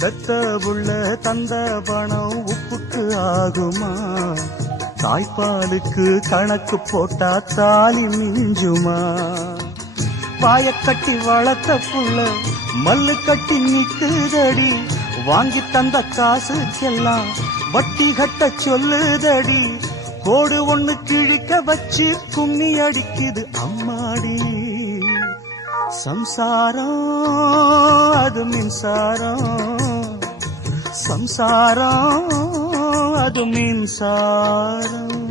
பெத்த புள்ள தந்த பணம் உப்புக்கு ஆகுமா? தாய்ப்பாலுக்கு கணக்கு போட்டா தாலி மிஞ்சுமா? பாயக்கட்டி வளர்த்த புள்ள மல்லு கட்டி நிக்குதடி, வாங்கி தந்த காசுக்கெல்லாம் வட்டி கட்ட சொல்லுதடி. கோடு ஒண்ணு கிழிக்க வச்சு கும்மி அடிக்குது அம்மாடி. சம்சாரம் அது மின்சாரம், சம்சாரம் அது மின்சாரம்.